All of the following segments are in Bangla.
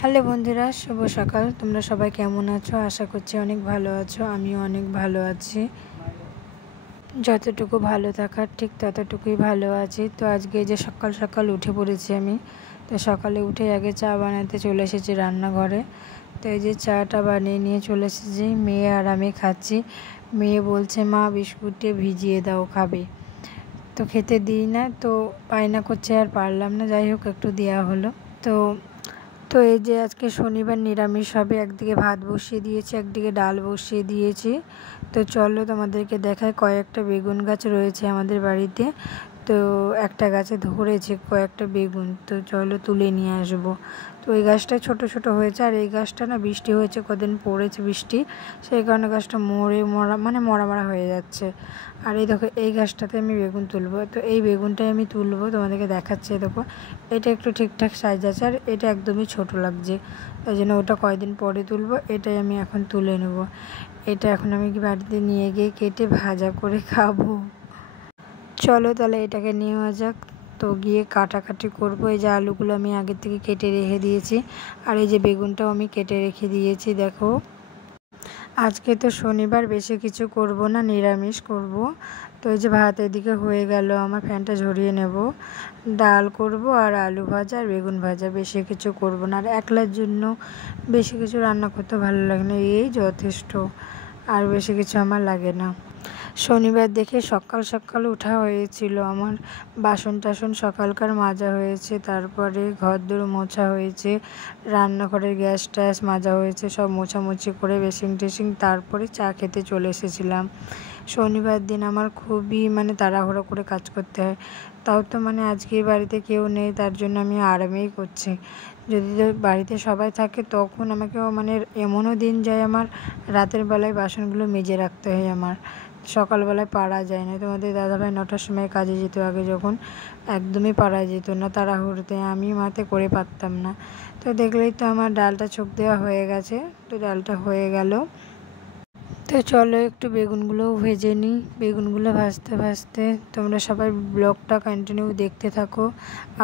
হ্যালো বন্ধুরা, শুভ সকাল। তোমরা সবাই কেমন আছো? আশা করছি অনেক ভালো আছো। আমিও অনেক ভালো আছি। যতটুকু ভালো থাকার ঠিক ততটুকুই ভালো আছি। তো আজকে যে সকাল সকাল উঠে পড়েছি আমি। তো সকালে উঠে আগে চা বানাতে চলে এসেছি রান্নাঘরে। তো এই যে চাটা বানিয়ে নিয়ে চলে এসেছি, মেয়ে আর আমি খাচ্ছি। মেয়ে বলছে মা বিস্কুটে ভিজিয়ে দাও, খাবে। তো খেতে দিই না, তো বায়না করছে, আর পারলাম না। যাই হোক, একটু দেওয়া হলো। তো তো এই যে আজকে শনিবার নিরামিষ হবে। একদিকে ভাত বসিয়ে দিয়েছি, একদিকে ডাল বসিয়ে দিয়েছি। তো চলো তোমাদেরকে দেখায়, কয়েকটা বেগুন গাছ রয়েছে আমাদের বাড়িতে। তো একটা গাছে ধরেছে কয়েকটা বেগুন, তো চলো তুলে নিয়ে আসবো। তো ওই গাছটা ছোট ছোট হয়েছে, আর এই গাছটা না বৃষ্টি হয়েছে, কদিন পড়েছে বৃষ্টি, সেই কারণে গাছটা মরা হয়ে যাচ্ছে। আর এই দেখো, এই গাছটাতে আমি বেগুন তুলবো। তো এই বেগুনটাই আমি তুলবো, তোমাদেরকে দেখাচ্ছি। দেখো, এটা একটু ঠিকঠাক সাইজ আছে, আর এটা একদমই ছোট লাগছে, তাই জন্য ওটা কয়দিন পরে তুলবো। এটাই আমি এখন তুলে নেব। এটা এখন আমি বাড়িতে নিয়ে গিয়ে কেটে ভাজা করে খাবো। চলো তাহলে এটাকে নেওয়া যাক। তো গিয়ে কাটাকাটি করবো। এই যে আলুগুলো আমি আগের থেকে কেটে রেখে দিয়েছি, আর এই যে বেগুনটাও আমি কেটে রেখে দিয়েছি। দেখো, আজকে তো শনিবার, বেশি কিছু করব না, নিরামিষ করব। তো এই যে ভাত এদিকে হয়ে গেল, আমার ফ্যানটা ঝরিয়ে নেব। ডাল করব আর আলু ভাজা আর বেগুন ভাজা, বেশি কিছু করব না। আর একলার জন্য বেশি কিছু রান্না করতে ভালো লাগে না, এই যথেষ্ট। আর বেশি কিছু আমার লাগে না। শনিবার দেখে সকাল সকাল ওঠা হয়েছিল আমার। বাসন টাসন সকালকার মাজা হয়েছে, তারপরে ঘরদোর মোছা হয়েছে, রান্নাঘরের গ্যাস ট্যাস মাজা হয়েছে, সব মোছামুছি করে বেসিং টেসিং, তারপরে চা খেতে চলে এসেছিলাম। শনিবার দিন আমার খুবই তাড়াহুড়ো করে কাজ করতে হয়। তাও তো আজকে বাড়িতে কেউ নেই, তার জন্য আমি আরামেই করছি। যদি বাড়িতে সবাই থাকে তখন আমাকেও এমনও দিন যায় আমার, রাতের বেলায় বাসনগুলো মেজে রাখতে হয় আমার। সকালবেলায় পারা যায় না। তোমাদের দাদাভাই 9টার সময় কাজে যেত আগে, যখন একদমই পারা যেত না, তাড়াহুড়োতে আমি মাতে করে পারতাম না। তো দেখলেই তো আমার ডালটা ছোক দেওয়া হয়ে গেছে। তো ডালটা হয়ে গেল। তো চলো একটু বেগুনগুলোও ভেজে নিই। বেগুনগুলো ভাজতে ভাজতে তোমরা সবাই ব্লগটা কন্টিনিউ দেখতে থাকো।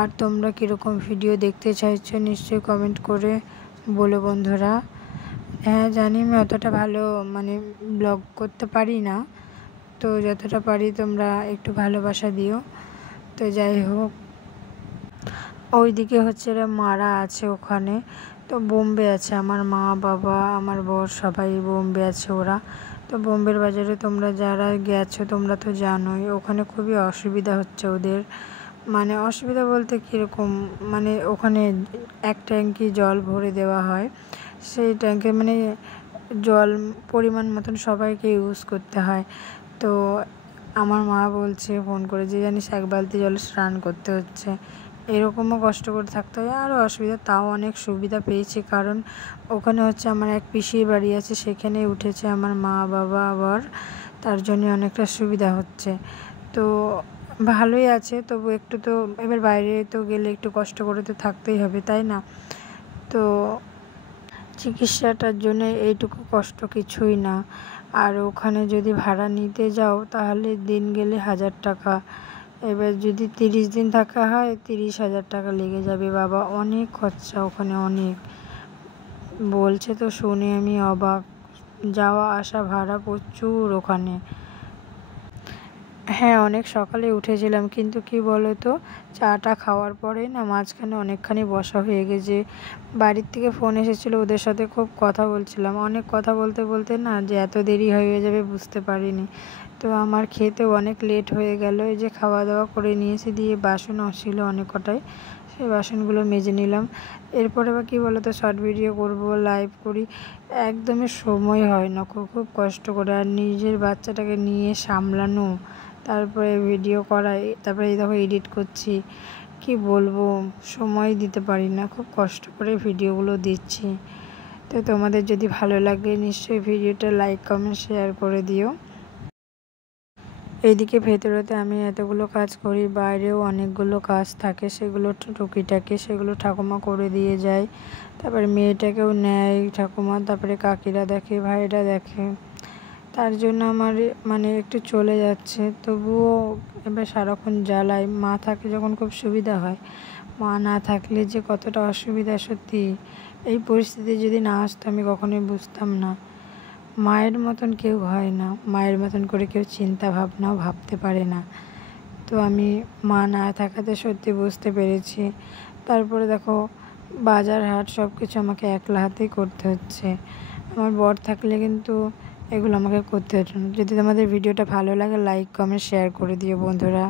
আর তোমরা কীরকম ভিডিও দেখতে চাইছো নিশ্চয়ই কমেন্ট করে বলো বন্ধুরা। হ্যাঁ জানি, আমি অতটা ভালো ব্লগ করতে পারি না, তো যতটা পারি তোমরা একটু ভালোবাসা দিও। তো যাই হোক, ওইদিকে হচ্ছে এরা মারা আছে ওখানে। তো বোম্বে আছে আমার মা বাবা, আমার বর, সবাই বোম্বে আছে ওরা। তো বোম্বের বাজারে তোমরা যারা গেছো তোমরা তো জানোই, ওখানে খুবই অসুবিধা হচ্ছে ওদের। অসুবিধা বলতে কীরকম, ওখানে এক ট্যাঙ্কি জল ভরে দেওয়া হয়। সেই ট্যাঙ্কে জল পরিমাণ মতন সবাইকে ইউজ করতে হয়। তো আমার মা বলছে ফোন করে যে জানিস, এক বালতি জলে স্নান করতে হচ্ছে। এরকমও কষ্ট করে থাকতে হয়, আরও অসুবিধা। তাও অনেক সুবিধা পেয়েছি, কারণ ওখানে হচ্ছে আমার এক পিসির বাড়ি আছে, সেখানে উঠেছে আমার মা বাবা আবার, তার জন্য অনেকটা সুবিধা হচ্ছে। তো ভালোই আছে, তবু একটু তো এবার বাইরে তো গেলে একটু কষ্ট করে তো থাকতেই হবে, তাই না? তো চিকিৎসাটার জন্য এইটুকু কষ্ট কিছুই না। আর ওখানে যদি ভাড়া নিতে যাও তাহলে দিন গেলে 1000 টাকা। এবার যদি 30 দিন থাকা হয় 30,000 টাকা লেগে যাবে। বাবা, অনেক খরচা ওখানে, অনেক। বলছে তো শুনে আমি অবাক, যাওয়া আসা ভাড়া প্রচুর ওখানে। হ্যাঁ, অনেক সকালে উঠেছিলাম, কিন্তু কি বলো তো, চাটা খাওয়ার পরে না মাঝখানে অনেকখানি বসা হয়ে গেছে। বাড়ির থেকে ফোন এসেছিলো, ওদের সাথে খুব কথা বলছিলাম। অনেক কথা বলতে বলতে না যে এত দেরি হয়ে যাবে বুঝতে পারিনি। তো আমার খেতেও অনেক লেট হয়ে গেল। এই যে খাওয়া দাওয়া করে নিয়েছি, দিয়ে বাসন ছিল অনেক কটাই, সেই বাসনগুলো মেজে নিলাম। এরপরে আবার কী বলো তো, শর্ট ভিডিও করব, লাইভ করি, একদমই সময় হয় না, খুব কষ্ট করে। আর নিজের বাচ্চাটাকে নিয়ে সামলানো, তারপরে ভিডিও করাই, তারপরে এই দেখো এডিট করছি, কি বলবো, সময় দিতে পারি না। খুব কষ্ট করে ভিডিওগুলো দিচ্ছি। তো তোমাদের যদি ভালো লাগে নিশ্চয়ই ভিডিওটা লাইক কমেন্ট শেয়ার করে দিও। এইদিকে ভেতরেতে আমি এতগুলো কাজ করি, বাইরেও অনেকগুলো কাজ থাকে, সেগুলো টুকিটাকি সেগুলো ঠাকুমা করে দিয়ে যায়। তারপরে মেয়েটাকেও নেয় ঠাকুমা, তারপরে কাকিরা দেখে, ভাইরা দেখে। তার জন্য আমার একটু চলে যাচ্ছে, তবুও এবার সারাক্ষণ জ্বালায়। মা থাকে যখন খুব সুবিধা হয়, মা না থাকলে যে কতটা অসুবিধা, সত্যি এই পরিস্থিতি যদি না আসতো আমি কখনোই বুঝতাম না। মায়ের মতন কেউ হয় না, মায়ের মতন করে কেউ চিন্তা ভাবনাও ভাবতে পারে না। তো আমি মা না থাকাতে সত্যি বুঝতে পেরেছি। তারপরে দেখো বাজার হাট সব কিছু আমাকে একলা হাতেই করতে হচ্ছে। আমার বর থাকলে কিন্তু এগুলো আমাকে করতে হতো না। যদি তোমাদের ভিডিওটা ভালো লাগে লাইক কমেন্ট শেয়ার করে দিও বন্ধুরা।